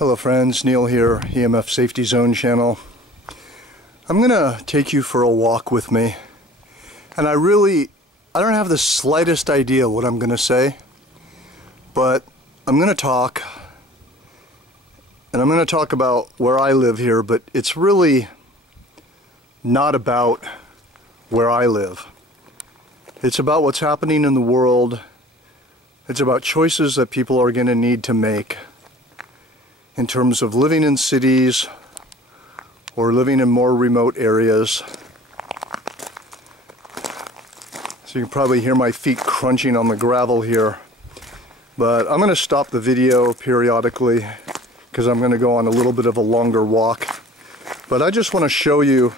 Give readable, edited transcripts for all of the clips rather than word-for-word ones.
Hello friends, Neil here, EMF Safety Zone channel. I'm going to take you for a walk with me. And I don't have the slightest idea what I'm going to say. But I'm going to talk. And I'm going to talk about where I live here, but it's really not about where I live. It's about what's happening in the world. It's about choices that people are going to need to make in terms of living in cities or living in more remote areas. So you can probably hear my feet crunching on the gravel here. But I'm going to stop the video periodically because I'm going to go on a little bit of a longer walk. But I just want to show you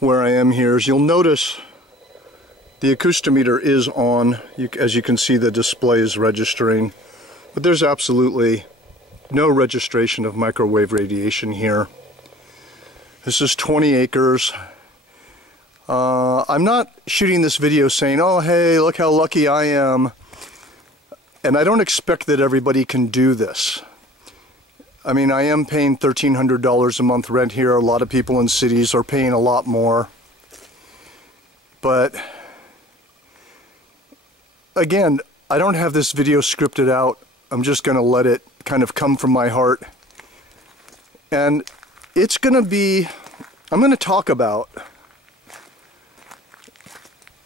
where I am here. As you'll notice, the acoustimeter is on. As you can see, the display is registering, but there's absolutely no registration of microwave radiation here. This is 20 acres. I'm not shooting this video saying, oh hey, look how lucky I am. And I don't expect that everybody can do this. I mean, I am paying $1,300 a month rent here. A lot of people in cities are paying a lot more. But again, I don't have this video scripted out. I'm just going to let it kind of come from my heart. And it's going to be, I'm going to talk about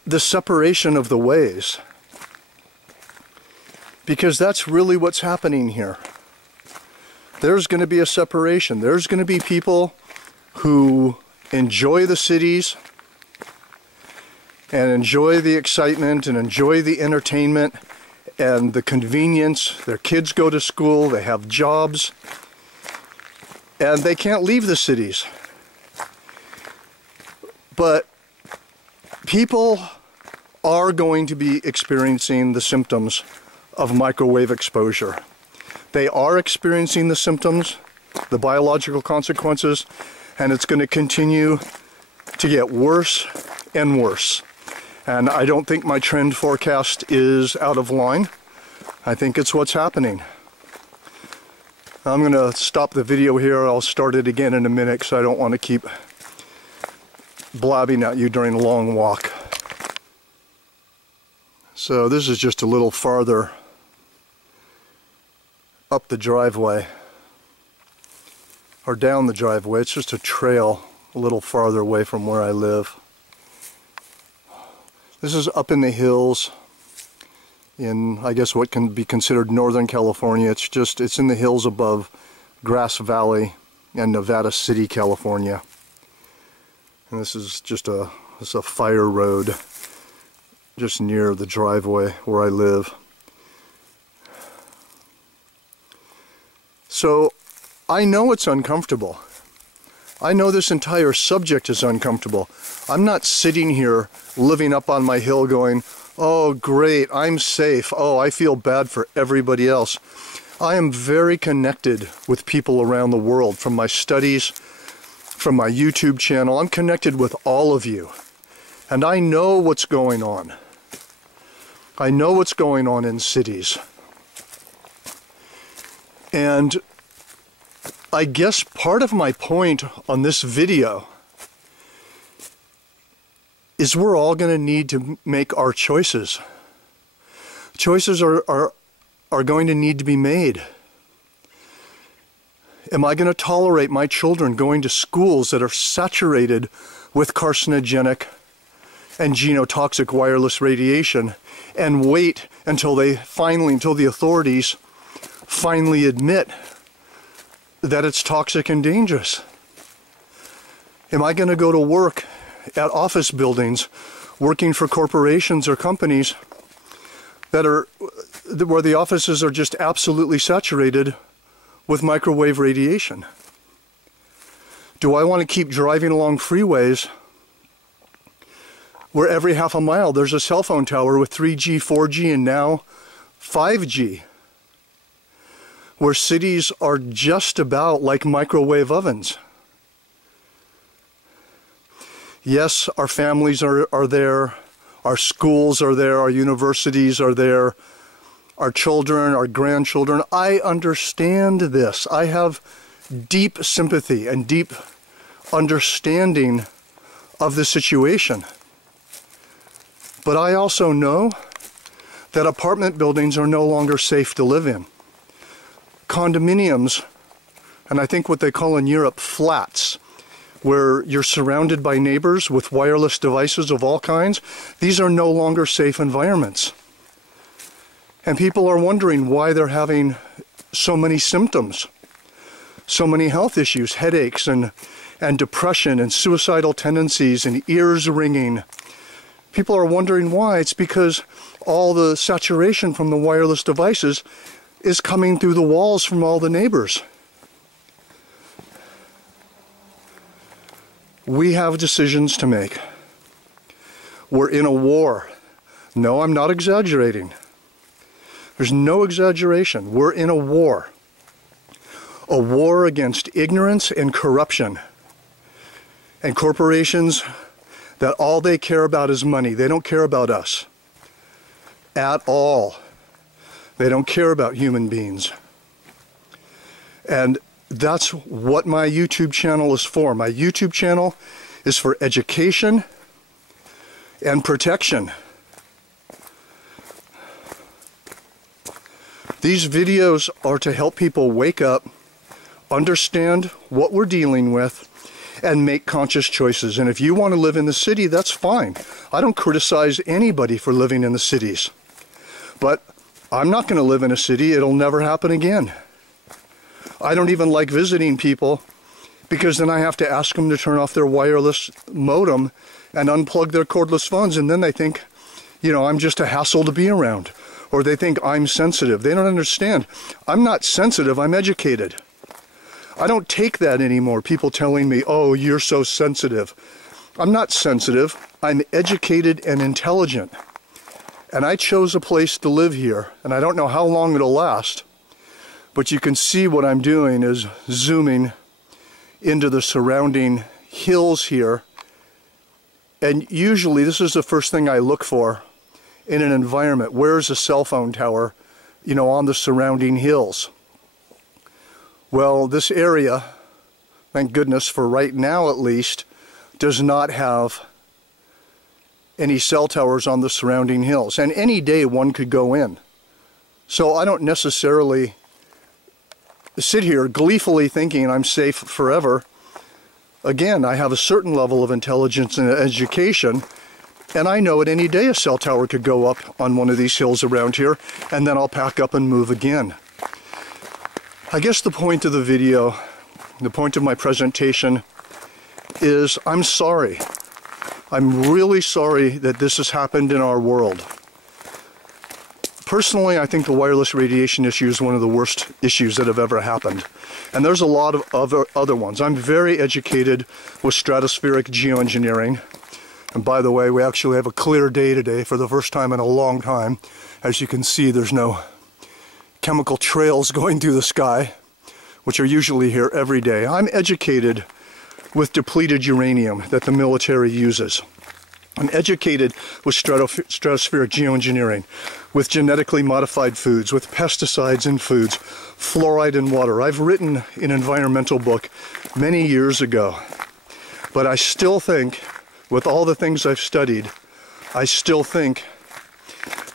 the separation of the ways. Because that's really what's happening here. There's going to be a separation. There's going to be people who enjoy the cities and enjoy the excitement and enjoy the entertainment and the convenience. Their kids go to school, they have jobs, and they can't leave the cities. But people are going to be experiencing the symptoms of microwave exposure. They are experiencing the symptoms, the biological consequences, and it's going to continue to get worse and worse. And I don't think my trend forecast is out of line. I think it's what's happening. I'm going to stop the video here. I'll start it again in a minute because I don't want to keep blabbing at you during a long walk. So this is just a little farther up the driveway, or down the driveway. It's just a trail a little farther away from where I live. This is up in the hills in, I guess, what can be considered Northern California. It's in the hills above Grass Valley and Nevada City, California. And this is just a fire road just near the driveway where I live. So I know it's uncomfortable. I know this entire subject is uncomfortable. I'm not sitting here living up on my hill going, oh great, I'm safe. Oh, I feel bad for everybody else. I am very connected with people around the world from my studies, from my YouTube channel. I'm connected with all of you. And I know what's going on. I know what's going on in cities. And I guess part of my point on this video is we're all going to need to make our choices. Choices are going to need to be made. Am I going to tolerate my children going to schools that are saturated with carcinogenic and genotoxic wireless radiation and wait until the authorities finally admit that it's toxic and dangerous? Am I going to go to work at office buildings working for corporations or companies where the offices are just absolutely saturated with microwave radiation? Do I want to keep driving along freeways where every half a mile there's a cell phone tower with 3G, 4G, and now 5G? Where cities are just about like microwave ovens. Yes, our families are there, our schools are there, our universities are there, our children, our grandchildren. I understand this. I have deep sympathy and deep understanding of the situation. But I also know that apartment buildings are no longer safe to live in. Condominiums, and I think what they call in Europe flats, where you're surrounded by neighbors with wireless devices of all kinds, these are no longer safe environments. And people are wondering why they're having so many symptoms, so many health issues, headaches and depression and suicidal tendencies and ears ringing. People are wondering why. It's because all the saturation from the wireless devices is coming through the walls from all the neighbors. We have decisions to make. We're in a war. No, I'm not exaggerating. There's no exaggeration. We're in a war. A war against ignorance and corruption. And corporations that all they care about is money. They don't care about us at all. They don't care about human beings. And that's what my YouTube channel is for. My YouTube channel is for education and protection. These videos are to help people wake up, understand what we're dealing with, and make conscious choices. And if you want to live in the city, that's fine. I don't criticize anybody for living in the cities. But I'm not going to live in a city. It'll never happen again. I don't even like visiting people because then I have to ask them to turn off their wireless modem and unplug their cordless phones, and then they think, you know, I'm just a hassle to be around. Or they think I'm sensitive. They don't understand. I'm not sensitive, I'm educated. I don't take that anymore, people telling me, oh, you're so sensitive. I'm not sensitive, I'm educated and intelligent. And I chose a place to live here, and I don't know how long it'll last. But you can see what I'm doing is zooming into the surrounding hills here. And usually this is the first thing I look for in an environment. Where's a cell phone tower, you know, on the surrounding hills? Well, this area, thank goodness for right now at least, does not have any cell towers on the surrounding hills. And any day one could go in. So I don't necessarily sit here gleefully thinking I'm safe forever. Again, I have a certain level of intelligence and education, and I know at any day a cell tower could go up on one of these hills around here, and then I'll pack up and move again. I guess the point of the video, the point of my presentation is I'm sorry. I'm really sorry that this has happened in our world. Personally, I think the wireless radiation issue is one of the worst issues that have ever happened. And there's a lot of other ones. I'm very educated with stratospheric geoengineering. And by the way, we actually have a clear day today for the first time in a long time. As you can see, there's no chemical trails going through the sky, which are usually here every day. I'm educated with depleted uranium that the military uses. I'm educated with stratospheric geoengineering, with genetically modified foods, with pesticides in foods, fluoride in water. I've written an environmental book many years ago, but I still think, with all the things I've studied, I still think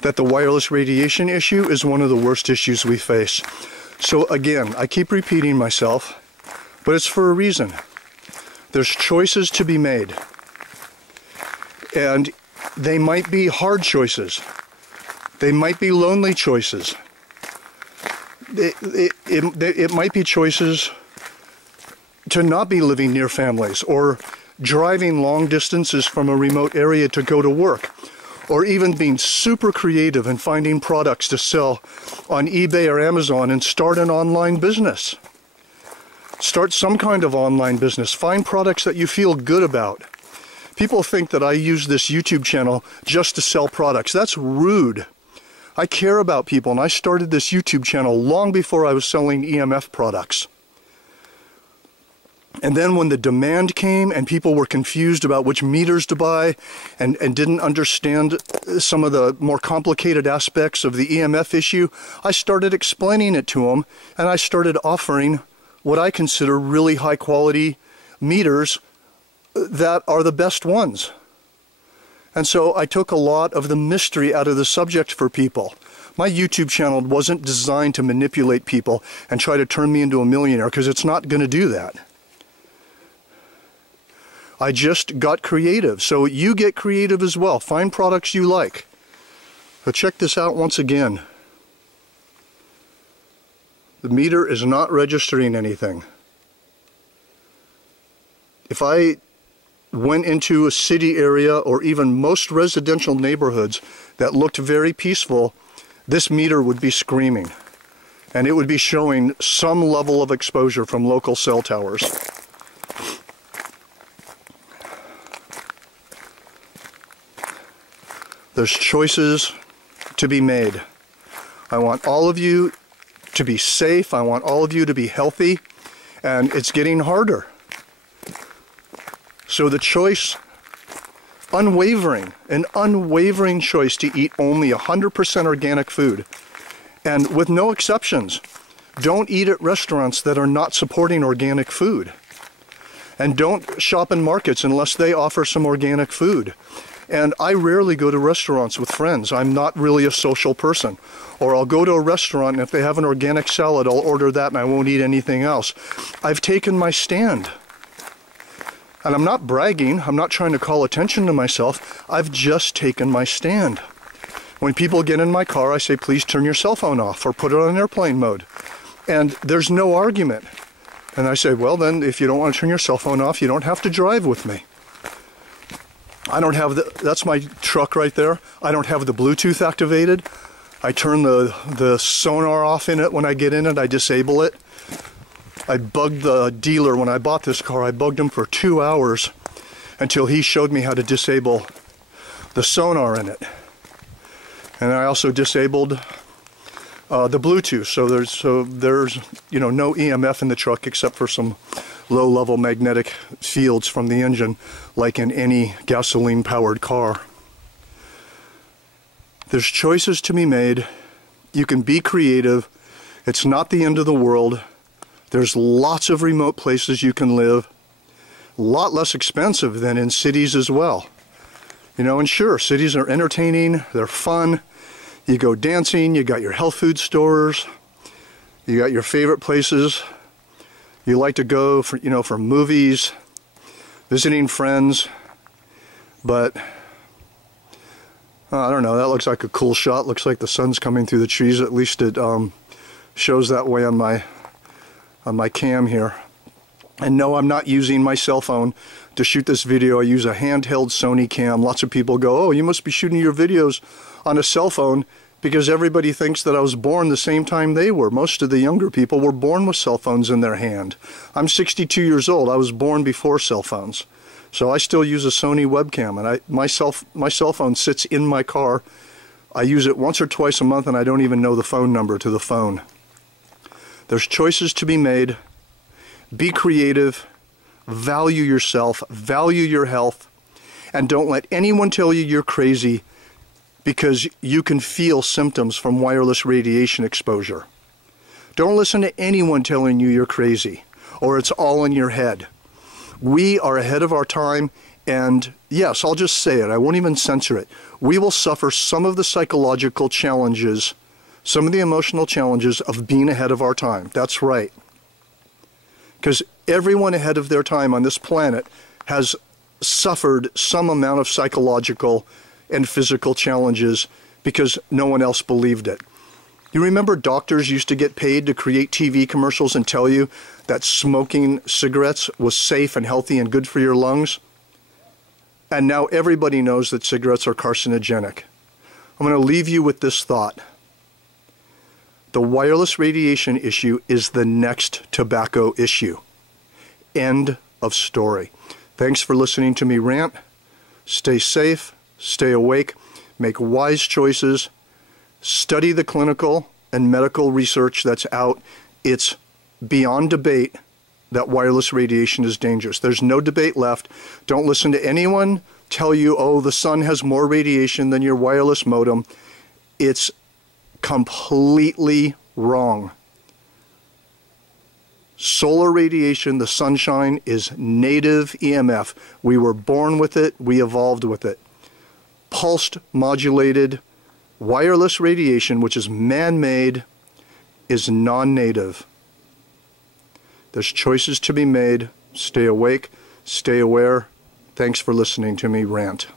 that the wireless radiation issue is one of the worst issues we face. So again, I keep repeating myself, but it's for a reason. There's choices to be made. And they might be hard choices. They might be lonely choices. It might be choices to not be living near families, or driving long distances from a remote area to go to work, or even being super creative and finding products to sell on eBay or Amazon and start an online business. Start some kind of online business. Find products that you feel good about. People think that I use this YouTube channel just to sell products. That's rude. I care about people, and I started this YouTube channel long before I was selling EMF products. And then when the demand came and people were confused about which meters to buy and didn't understand some of the more complicated aspects of the EMF issue, I started explaining it to them, and I started offering what I consider really high quality meters that are the best ones. And so I took a lot of the mystery out of the subject for people. My YouTube channel wasn't designed to manipulate people and try to turn me into a millionaire, because it's not going to do that. I just got creative. So you get creative as well. Find products you like. But check this out once again. The meter is not registering anything. If I went into a city area or even most residential neighborhoods that looked very peaceful, this meter would be screaming. And it would be showing some level of exposure from local cell towers. There's choices to be made. I want all of you to be safe. I want all of you to be healthy. And it's getting harder. So the choice, an unwavering choice to eat only 100% organic food. And with no exceptions. Don't eat at restaurants that are not supporting organic food. And don't shop in markets unless they offer some organic food. And I rarely go to restaurants with friends. I'm not really a social person. Or I'll go to a restaurant, and if they have an organic salad, I'll order that and I won't eat anything else. I've taken my stand. And I'm not bragging. I'm not trying to call attention to myself. I've just taken my stand. When people get in my car, I say, please turn your cell phone off or put it on airplane mode. And there's no argument. And I say, well, then, if you don't want to turn your cell phone off, you don't have to drive with me. I don't have that's my truck right there. I don't have the Bluetooth activated. I turn the sonar off in it when I get in it. I disable it. I bugged the dealer when I bought this car. I bugged him for 2 hours until he showed me how to disable the sonar in it. And I also disabled the Bluetooth. So there's no EMF in the truck except for some low-level magnetic fields from the engine, like in any gasoline-powered car. There's choices to be made. You can be creative. It's not the end of the world. There's lots of remote places you can live. A lot less expensive than in cities as well. And sure, cities are entertaining. They're fun. You go dancing. You got your health food stores. You got your favorite places. You like to go for movies, visiting friends, but I don't know, that looks like a cool shot. Looks like the sun's coming through the trees. At least it shows that way on my cam here. And no, I'm not using my cell phone to shoot this video. I use a handheld Sony cam. Lots of people go, oh, you must be shooting your videos on a cell phone, because everybody thinks that I was born the same time they were. Most of the younger people were born with cell phones in their hand. I'm 62 years old. I was born before cell phones. So I still use a Sony webcam, and my cell phone sits in my car. I use it once or twice a month, and I don't even know the phone number to the phone. There's choices to be made. Be creative. Value yourself. Value your health. And don't let anyone tell you you're crazy, because you can feel symptoms from wireless radiation exposure. Don't listen to anyone telling you you're crazy or it's all in your head. We are ahead of our time, and yes, I'll just say it. I won't even censor it. We will suffer some of the psychological challenges, some of the emotional challenges of being ahead of our time. That's right. Because everyone ahead of their time on this planet has suffered some amount of psychological and physical challenges because no one else believed it. You remember doctors used to get paid to create TV commercials and tell you that smoking cigarettes was safe and healthy and good for your lungs? And now everybody knows that cigarettes are carcinogenic. I'm going to leave you with this thought. The wireless radiation issue is the next tobacco issue. End of story. Thanks for listening to me rant. Stay safe. Stay awake, make wise choices, study the clinical and medical research that's out. It's beyond debate that wireless radiation is dangerous. There's no debate left. Don't listen to anyone tell you, oh, the sun has more radiation than your wireless modem. It's completely wrong. Solar radiation, the sunshine, is native EMF. We were born with it. We evolved with it. Pulsed modulated wireless radiation, which is man-made, is non-native. There's choices to be made. Stay awake. Stay aware. Thanks for listening to me rant.